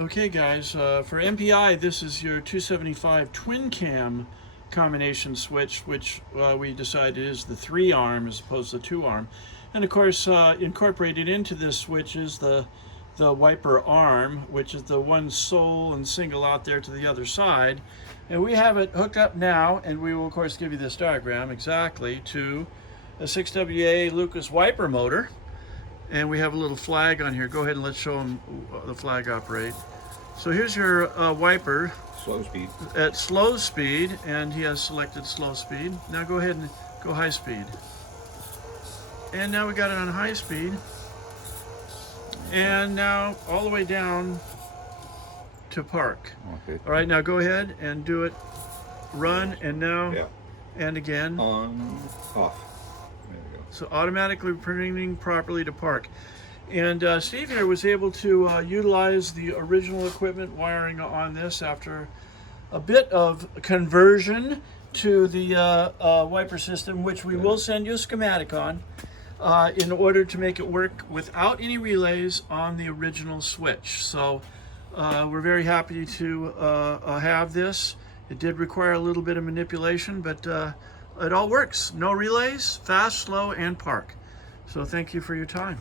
Okay guys, for MPI this is your 275 twin cam combination switch, which we decided is the 3-arm as opposed to the 2-arm. And of course incorporated into this switch is the wiper arm, which is the one sole and single out there to the other side. And we have it hooked up now, and we will of course give you this diagram exactly to a 6WA Lucas wiper motor. And we have a little flag on here. Go ahead and let's show them the flag operate. So here's your wiper. Slow speed. At slow speed, and he has selected slow speed. Now go ahead and go high speed. And now we got it on high speed. And now all the way down to park. Okay. All right, now go ahead and do it. Run, and now, Yeah. and again. On, off. There we go. So automatically printing properly to park. And Steve here was able to utilize the original equipment wiring on this after a bit of conversion to the wiper system, which we will send you a schematic on in order to make it work without any relays on the original switch. So we're very happy to have this. It did require a little bit of manipulation, but it all works. No relays, fast, slow, and park. So thank you for your time.